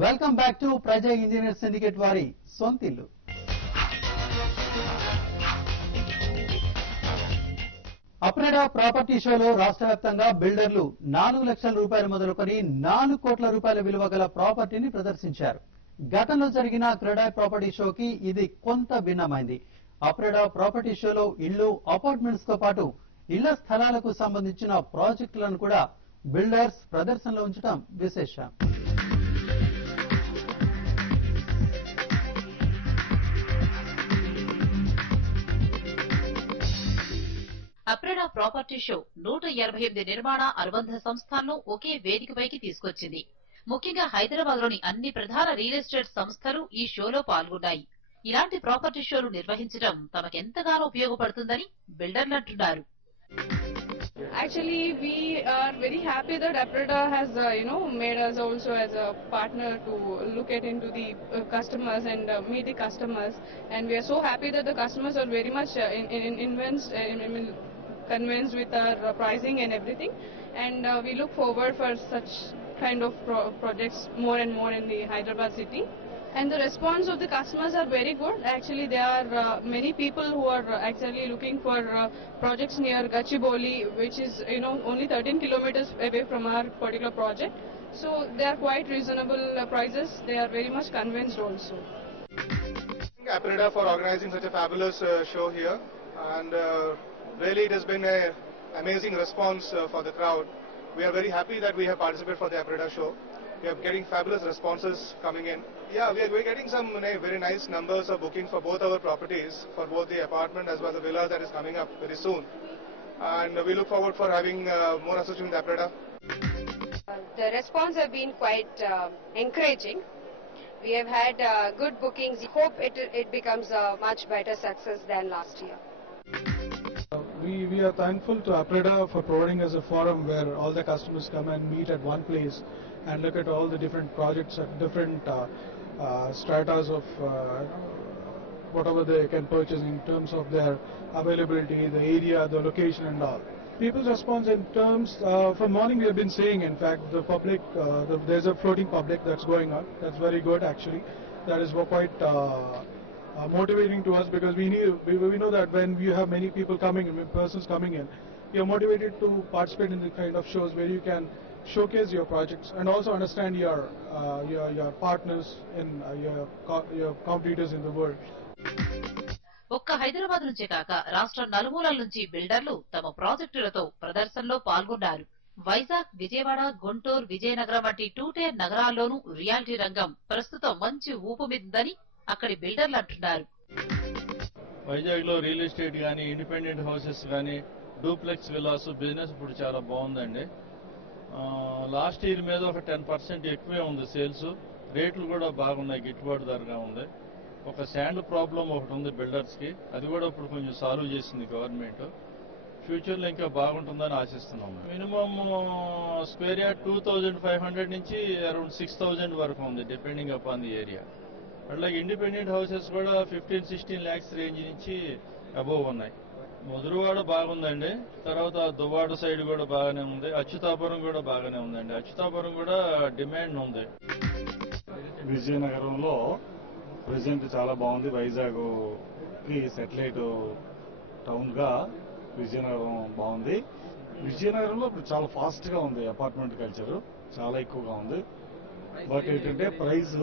Welcome back to ప్రజా engineer syndicate వారి సొంతిల్లు. అప్రెడా property షోలో రాష్ట్ర వ్యాప్తంగా బిల్డర్లు 4 లక్షల రూపాయలు మొదలుకొని 4 కోట్ల రూపాయల విలువ గల ప్రాపర్టీని ప్రదర్శించారు. గతంలో జరిగిన క్రెడా ప్రాపర్టీ షోకి ఇది కొంత భిన్నమైంది. అప్రెడా ప్రాపర్టీ షోలో ఇళ్లు, అపార్ట్మెంట్స్ తో పాటు ఇళ్ల స్థలాలకు సంబంధించిన ప్రాజెక్టులను కూడా బిల్డర్స్ ప్రదర్శనలో ఉంచడం విశేషం. అప్రెడా ప్రాపర్టీ షో 188 నిర్మాణ అనుబంధ సంస్థలను ఒకే వేదికపైకి తీసుకొచ్చింది. ముఖ్యంగా హైదరాబాద్ లోని అన్ని ప్రధాన రియల్ ఎస్టేట్ సంస్థలు ఈ షోలో పాల్గొన్నాయి. ఇలాంటి ప్రాపర్టీ షోలు నిర్వహించడం తమకెంతగానో ఉపయోగపడుతుందని బిల్డర్లు అంటున్నారు. Actually, we are very happy that Apreda has, made us also as a partner to look into the customers and meet the customers. And we are so happy that the customers are very much convinced with our pricing and everything. And we look forward for such kind of projects more and more in the Hyderabad city. And the response of the customers are very good. Actually, there are many people who are actually looking for projects near Gachibowli, which is only 13 kilometers away from our particular project. So they are quite reasonable prices. They are very much convinced also. Apreda for organizing such a fabulous show here, and really it has been an amazing response for the crowd. We are very happy that we have participated for the Apreda show. We are getting fabulous responses coming in. Yeah, we're getting some very nice numbers of bookings for both our properties, for both the apartment as well as the villa that is coming up very soon. And we look forward for having more association with Apreda. The response have been quite encouraging. We have had good bookings. Hope it becomes a much better success than last year. We are thankful to Apreda for providing us a forum where all the customers come and meet at one place and look at all the different projects at different stratas of whatever they can purchase in terms of their availability, the area, the location and all. People's response in terms, from morning we have been saying, in fact, the public, there's a floating public that's going on. That's very good actually. That is quite motivating to us, because we know that when you have many people coming in, persons coming in, you're motivated to participate in the kind of shows where you can showcase your projects and also understand your partners and your competitors in the world. ఒక్క హైదరాబాద్ నుంచే కాక రాష్ట్ర నలుమూలల నుంచి బిల్డర్లు తమ ప్రాజెక్టులతో ప్రదర్శనలో పాల్గొన్నారు. వైజాగ్, విజయవాడ, గుంటూరు, విజయనగరం వంటి 2 టైర్ నగరాల్లోనూ రియాలిటీ రంగం ప్రస్తుతం మంచి ఊపు మీదుందని అక్కడి బిల్డర్లు అంటున్నారు. వైజాగ్ లో రియల్ ఎస్టేట్ గానీ, ఇండిపెండెంట్ హౌసెస్ గానీ, డూప్లెక్స్ విల్లాస్ బిజినెస్ ఇప్పుడు చాలా బాగుందండి. లాస్ట్ ఇయర్ మీద ఒక 10% ఎక్కువే ఉంది సేల్స్. రేట్లు కూడా బాగున్నాయి, గిట్టుబాటు ధరగా ఉంది. ఒక శాండ్ ప్రాబ్లం ఒకటి ఉంది బిల్డర్స్ కి, అది కూడా ఇప్పుడు కొంచెం సాల్వ్ చేసింది గవర్నమెంట్. ఫ్యూచర్ లో ఇంకా బాగుంటుందని ఆశిస్తున్నాం. మినిమం స్క్వేర్ యార్డ్ 2500 నుంచి అరౌండ్ 6000 వరకు ఉంది, డిపెండింగ్ అపాన్ ది ఏరియా. అట్లాగే ఇండిపెండెంట్ హౌసెస్ కూడా 15-16 lakhs రేంజ్ నుంచి అబోవ్ ఉన్నాయి. మధురవాడ బాగుందండి. తర్వాత దువ్వాడ సైడ్ కూడా బాగానే ఉంది. అచ్యుతాపురం కూడా బాగానే ఉందండి. అచ్యుతాపురం కూడా డిమాండ్ ఉంది. విజయనగరంలో ప్రెసెంట్ చాలా బాగుంది. వైజాగ్ కి సెటిలైట్ టౌన్ గా విజయనగరం బాగుంది. విజయనగరంలో ఇప్పుడు చాలా ఫాస్ట్ గా ఉంది. అపార్ట్మెంట్ కల్చర్ చాలా ఎక్కువగా ఉంది. బట్ ఏంటంటే ప్రైస్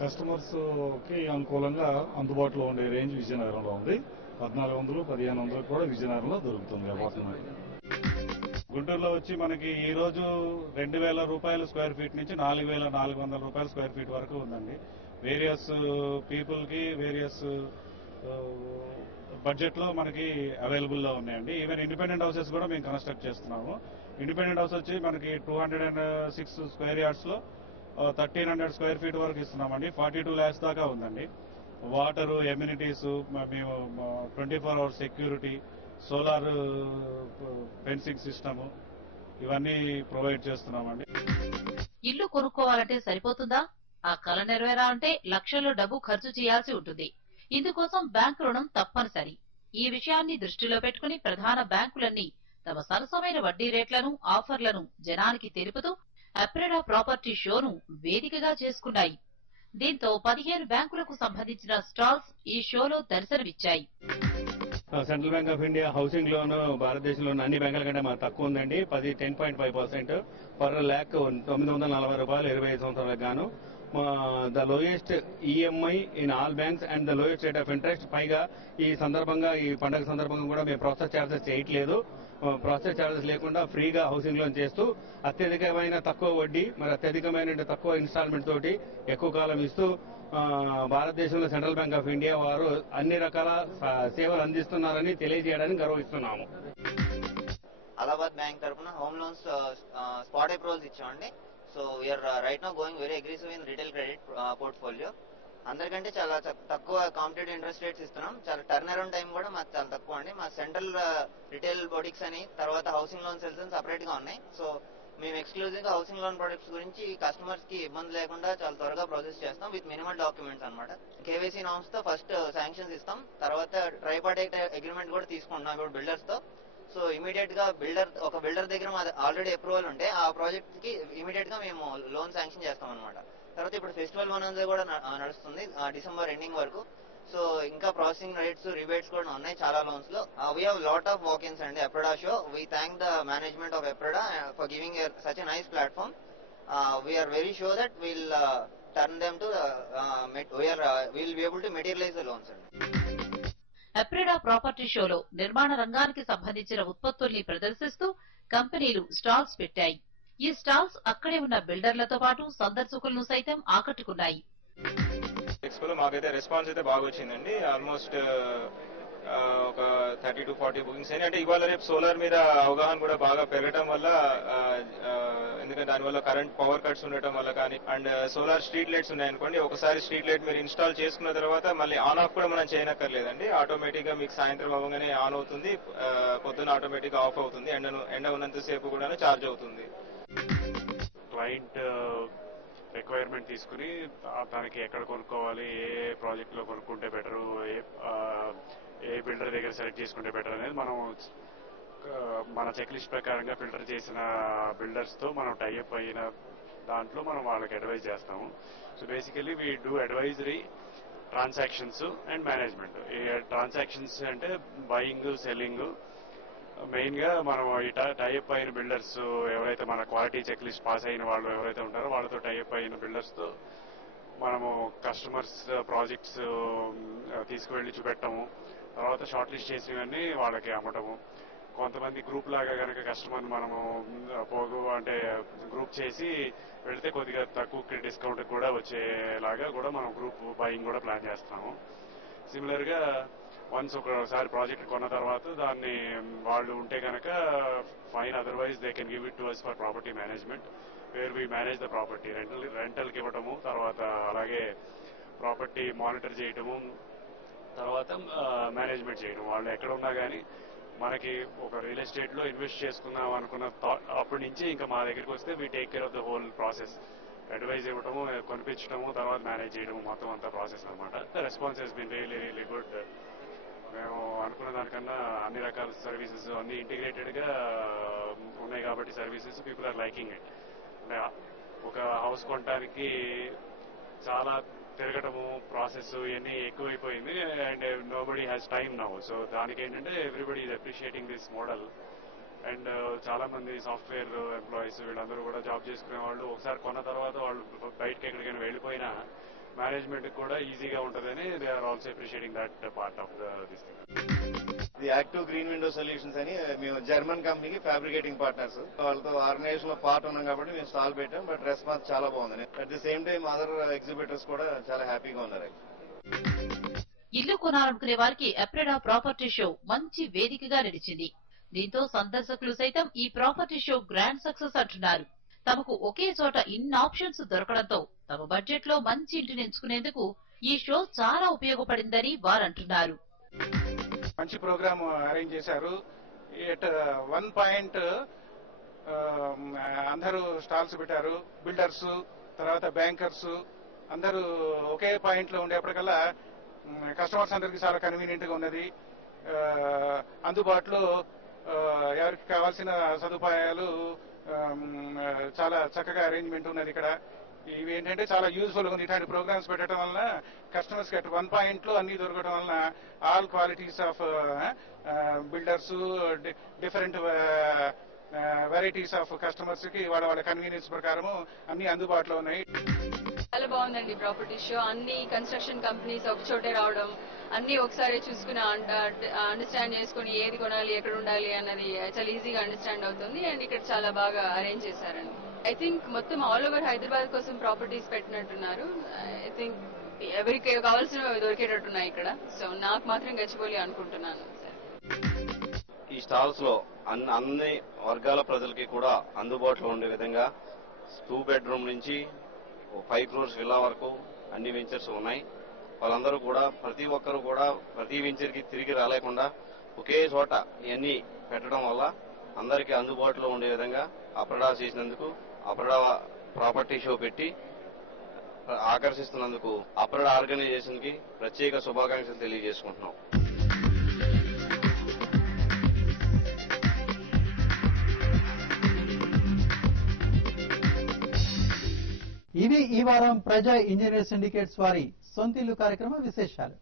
కస్టమర్స్ కి అనుకూలంగా అందుబాటులో ఉండే రేంజ్ విజయనగరంలో ఉంది. 1400-1500 కూడా విజయనగరంలో దొరుకుతుంది అపార్ట్మెంట్. గుంటూరులో వచ్చి మనకి ఈ రోజు 2000 రూపాయల స్క్వేర్ ఫీట్ నుంచి 4400 రూపాయల స్క్వేర్ ఫీట్ వరకు ఉందండి. వేరియస్ పీపుల్ కి వేరియస్ బడ్జెట్ లో మనకి అవైలబుల్ లో ఉన్నాయండి. ఈవెన్ ఇండిపెండెంట్ హౌసెస్ కూడా మేము కన్స్ట్రక్ట్ చేస్తున్నాము. ఇండిపెండెంట్ హౌస్ వచ్చి మనకి 206 స్క్వేర్ యార్డ్స్ లో 1300 స్క్వేర్ ఫీట్ వరకు ఇస్తున్నామండి. 42 lakhs దాకా ఉందండి. వాటర్, ఎమ్యూనిటీస్, మేము 24 hours security, solar fencing system ఇవన్నీ ప్రొవైడ్ చేస్తున్నామండి. ఇల్లు కొనుక్కోవాలంటే సరిపోతుందా? ఆ కల నెరవేరాలంటే లక్షల్లో డబ్బు ఖర్చు చేయాల్సి ఉంటుంది. ఇందుకోసం బ్యాంకు రుణం తప్పనిసరి. ఈ విషయాన్ని దృష్టిలో పెట్టుకుని ప్రధాన బ్యాంకులన్నీ తమ సరసమైన వడ్డీ రేట్లను, ఆఫర్లను జనానికి తెలుపుతూ అప్రెడా ప్రాపర్టీ షోను వేదికగా చేసుకున్నాయి. దీంతో 15 బ్యాంకులకు సంబంధించిన స్టాల్స్ ఈ షోలో దర్శనమిచ్చాయి. Central Bank of India housing loan భారతదేశంలోని అన్ని బ్యాంకుల కంటే మాకు తక్కువ ఉందండి. 10.5% పర్ ల్యాక్ 940 రూపాయలు 25 సంవత్సరాలకు గాను. The lowest EMI in all banks and the lowest rate of interest. పైగా ఈ సందర్భంగా ఈ పండుగ సందర్భంగా కూడా మేము ప్రాసెస్ ఛార్జెస్ చేయట్లేదు. ప్రాసెస్ ఛార్జెస్ లేకుండా ఫ్రీగా హౌసింగ్ లోన్ చేస్తూ అత్యధికమైన తక్కువ వడ్డీ మరి అత్యధికమైన తక్కువ ఇన్స్టాల్మెంట్ తోటి ఎక్కువ కాలం ఇస్తూ భారతదేశంలో సెంట్రల్ బ్యాంక్ ఆఫ్ ఇండియా వారు అన్ని రకాల సేవలు అందిస్తున్నారని తెలియజేయడానికి గర్వహిస్తున్నాము. అలహాబాద్ బ్యాంక్ తరఫున హోమ్ లోన్స్ స్పాట్ అప్రూవల్స్ ఇచ్చామండి. So we're right now going very aggressive in retail credit portfolio. అందరికంటే చాలా తక్కువ కాంపిటేటివ్ ఇంట్రెస్ట్ రేట్స్ ఇస్తున్నాం. చాలా టర్న్ అరౌండ్ టైం కూడా మాకు చాలా తక్కువ అండి. మా సెంట్రల్ రిటైల్ బొటిక్స్ అని తర్వాత హౌసింగ్ లోన్ సెల్స్ అని సపరేట్ గా ఉన్నాయి. సో మేము ఎక్స్క్లూజివ్ గా హౌసింగ్ లోన్ ప్రొడక్ట్స్ గురించి కస్టమర్స్ కి ఇబ్బంది లేకుండా చాలా త్వరగా ప్రాసెస్ చేస్తాం విత్ మినిమల్ డాక్యుమెంట్స్ అనమాట. కేవైసీ నామ్స్ తో ఫస్ట్ శాంక్షన్స్ ఇస్తాం, తర్వాత ట్రైపార్టైట్ అగ్రిమెంట్ కూడా తీసుకుంటున్నాం ఇప్పుడు బిల్డర్స్ తో. సో ఇమీడియట్ గా ఒక బిల్డర్ దగ్గర ఆల్రెడీ అప్రూవల్ ఉంటే ఆ ప్రాజెక్ట్ కి ఇమీడియట్ గా మేము లోన్ శాంక్షన్ చేస్తాం అనమాట. తర్వాత ఇప్పుడు ఫెస్టివల్ బోనస్ కూడా నడుస్తుంది డిసెంబర్ ఎండింగ్ వరకు. సో ఇంకా ప్రాసెసింగ్ రేట్స్ రిబేట్స్ కూడా ఉన్నాయి చాలా లోన్స్ లో. We have lot of walk-ins అండి APREDA show. We thank the management of APREDA for giving such a nice platform. We are very sure that will turn them to will be able to materialize the loans అండి. APREDA property షోలో నిర్మాణ రంగానికి సంబంధించిన ఉత్పత్తుల్ని ప్రదర్శిస్తూ కంపెనీలు stalls పెట్టాయి. ఈ స్టాల్స్ అక్కడే ఉన్న బిల్డర్లతో పాటు సందర్శకులను సైతం ఆకట్టుకున్నాయి. ఎక్స్పోలో మాకైతే రెస్పాన్స్ అయితే బాగా వచ్చిందండి. ఆల్మోస్ట్ ఒక 30 to 40 బుకింగ్స్ అయినాయి. అంటే ఇవాళ రేపు సోలార్ మీద అవగాహన కూడా బాగా పెరగడం వల్ల, ఎందుకంటే దానివల్ల కరెంట్ పవర్ కట్స్ ఉండటం వల్ల కానీ, అండ్ సోలార్ స్ట్రీట్ లైట్స్ ఉన్నాయనుకోండి, ఒకసారి స్ట్రీట్ లైట్ మీరు ఇన్స్టాల్ చేసుకున్న తర్వాత మళ్ళీ ఆన్ ఆఫ్ కూడా మనం చేయనక్కర్లేదండి. ఆటోమేటిక్ గా మీకు సాయంత్రం అవ్వగానే ఆన్ అవుతుంది, పొద్దున ఆటోమేటిక్ గా ఆఫ్ అవుతుంది. ఎండ ఉన్నంతసేపు కూడా ఛార్జ్ అవుతుంది. క్లయింట్ రిక్వైర్మెంట్ తీసుకుని దానికి ఎక్కడ కొనుక్కోవాలి, ఏ ప్రాజెక్ట్ లో కొనుక్కుంటే బెటరు, ఏ బిల్డర్ దగ్గర సెలెక్ట్ చేసుకుంటే బెటర్ అనేది మనం మన చెక్ లిస్ట్ ప్రకారంగా ఫిల్టర్ చేసిన బిల్డర్స్ తో మనం టైఅప్ అయిన దాంట్లో మనం వాళ్ళకి అడ్వైజ్ చేస్తాము. So basically we do advisory, transactions and management. ఈ ట్రాన్సాక్షన్స్ అంటే బయింగ్, సెల్లింగ్. మెయిన్ గా మనం ఈ టైఅప్ అయిన బిల్డర్స్ ఎవరైతే మన క్వాలిటీ చెక్ లిస్ట్ పాస్ అయిన వాళ్ళు ఎవరైతే ఉంటారో వాళ్ళతో టైఅప్ అయిన బిల్డర్స్ తో మనము కస్టమర్స్ ప్రాజెక్ట్స్ తీసుకువెళ్లి చూపెట్టము, తర్వాత షార్ట్ లిస్ట్ చేసినవన్నీ వాళ్ళకి అమ్మటము. కొంతమంది గ్రూప్ లాగా కనుక కస్టమర్ మనము అంటే గ్రూప్ చేసి వెళితే కొద్దిగా తక్కువ డిస్కౌంట్ కూడా వచ్చేలాగా కూడా మనం గ్రూప్ బయింగ్ కూడా ప్లాన్ చేస్తున్నాము. సిమిలర్ గా వన్స్ ఒకసారి ప్రాజెక్ట్ కొన్న తర్వాత దాన్ని వాళ్ళు ఉంటే కనుక fine, otherwise they can give it to us for property management, where we manage the property. రెంటల్కి ఇవ్వటము, తర్వాత అలాగే ప్రాపర్టీ మానిటర్ చేయటము, తర్వాత మేనేజ్మెంట్ చేయడం. వాళ్ళు ఎక్కడ ఉన్నా కానీ మనకి ఒక రియల్ ఎస్టేట్ లో ఇన్వెస్ట్ చేసుకుందాం అనుకున్న అప్పటి నుంచి ఇంకా మా దగ్గరికి వస్తే we take care of the whole process. Advise ఇవ్వటము, కొనిపించడము, తర్వాత మేనేజ్ చేయడము, మొత్తం అంతా ప్రాసెస్ అనమాట. Response has been really really good. మేము అనుకున్న దానికన్నా అన్ని రకాల సర్వీసెస్ అన్ని ఇంటిగ్రేటెడ్ గా ఉన్నాయి కాబట్టి services people are liking it. ఒక హౌస్ కొనడానికి చాలా తిరగటము, ప్రాసెస్ ఇవన్నీ ఎక్కువైపోయింది and nobody has time now. So దానికి ఏంటంటే everybody is appreciating this model. And చాలా మంది సాఫ్ట్వేర్ ఎంప్లాయీస్ వీళ్ళందరూ కూడా జాబ్ చేసుకునే వాళ్ళు ఒకసారి కొన్న తర్వాత వాళ్ళు బయటకి ఎక్కడికైనా వెళ్ళిపోయినా మేనేజ్మెంట్ కూడా ఈజీగా ఉంటుందని they are also appreciating that part of this thing. The active green window solutions అని మేము జర్మన్ కంపెనీకి ఫ్యాబ్రికేటింగ్ పార్ట్నర్స్, వాళ్ళతో ఆర్గనైజేషన్ లో పార్ట్ ఉన్నాం కాబట్టి మేము స్టాల్ పెట్టాం. బట్ రెస్పాన్స్ చాలా బాగుంది. At the same time other exhibitors కూడా చాలా హ్యాపీగా ఉన్నారు. ఇల్లు కొనాలనుకునే వారికి అప్రెడా ప్రాపర్టీ షో మంచి వేదికగా నిలిచింది. దీంతో సందర్శకులు సైతం ఈ ప్రాపర్టీ షో గ్రాండ్ సక్సెస్ అంటున్నారు. తమకు ఒకే చోట ఇన్ని ఆప్షన్స్ దొరకడంతో తమ బడ్జెట్ లో మంచి ఇంటిని ఎంచుకునేందుకు ఈ షో చాలా ఉపయోగపడిందని వారంటున్నారు. మంచి ప్రోగ్రామ్ అరేంజ్ చేశారు. ఎట్ 1 పాయింట్ అందరూ స్టాల్స్ పెట్టారు. బిల్డర్స్, తర్వాత బ్యాంకర్స్ అందరూ ఒకే పాయింట్ లో ఉండేప్పటికల్లా కస్టమర్స్ అందరికీ చాలా కన్వీనియంట్ గా ఉన్నది. అందుబాటులో ఎవరికి కావాల్సిన సదుపాయాలు చాలా చక్కగా అరేంజ్మెంట్ ఉన్నది ఇక్కడ. ఇవి ఏంటంటే చాలా యూజ్ఫుల్ ఉంది. ఇట్లాంటి ప్రోగ్రామ్స్ పెట్టడం వలన కస్టమర్స్ కి అట్ వన్ పాయింట్ లో అన్ని దొరకడం వలన all qualities of builders, different varieties of customers కి వాళ్ళ కన్వీనియన్స్ ప్రకారము అన్ని అందుబాటులో ఉన్నాయి. చాలా బాగుందండి ప్రాపర్టీ షో. అన్ని కన్స్ట్రక్షన్ కంపెనీస్ ఒక చోటే రావడం, అన్ని ఒకసారి చూసుకుని అండర్స్టాండ్ చేసుకుని ఏది కొనాలి, ఎక్కడ ఉండాలి అన్నది చాలా ఈజీగా అండర్స్టాండ్ అవుతుంది. అండ్ ఇక్కడ చాలా బాగా అరేంజ్ చేశారండి. ఐ థింక్ మొత్తం ఆల్ ఓవర్ హైదరాబాద్ కోసం ప్రాపర్టీస్ పెట్టినట్టున్నారు. ఐ థింక్ ఎవరికి కావాల్సినవి దొరికేటట్టున్నాయి ఇక్కడ. సో నాకు మాత్రం గచ్చిబౌలి అనుకుంటున్నాను. ఈ స్టాల్స్ లో అన్ని వర్గాల ప్రజలకి కూడా అందుబాటులో ఉండే విధంగా 2 బెడ్రూమ్ నుంచి 5 crores విల్లా వరకు అన్ని వెంచర్స్ ఉన్నాయి. వాళ్ళందరూ కూడా ప్రతి ఒక్కరు కూడా ప్రతి వెంచర్ కి తిరిగి రాలేకుండా ఒకే చోట ఇవన్నీ పెట్టడం వల్ల అందరికీ అందుబాటులో ఉండే విధంగా అప్రడా చేసినందుకు, అప్రడా ప్రాపర్టీ షో పెట్టి ఆకర్షిస్తున్నందుకు అప్రడా ఆర్గనైజేషన్ కి ప్రత్యేక శుభాకాంక్షలు తెలియజేసుకుంటున్నాం. ఇవి ఈ వారం ప్రజా ఇంజనీర్ సిండికేట్స్ వారి సొంతిల్లు కార్యక్రమ విశేషాలు.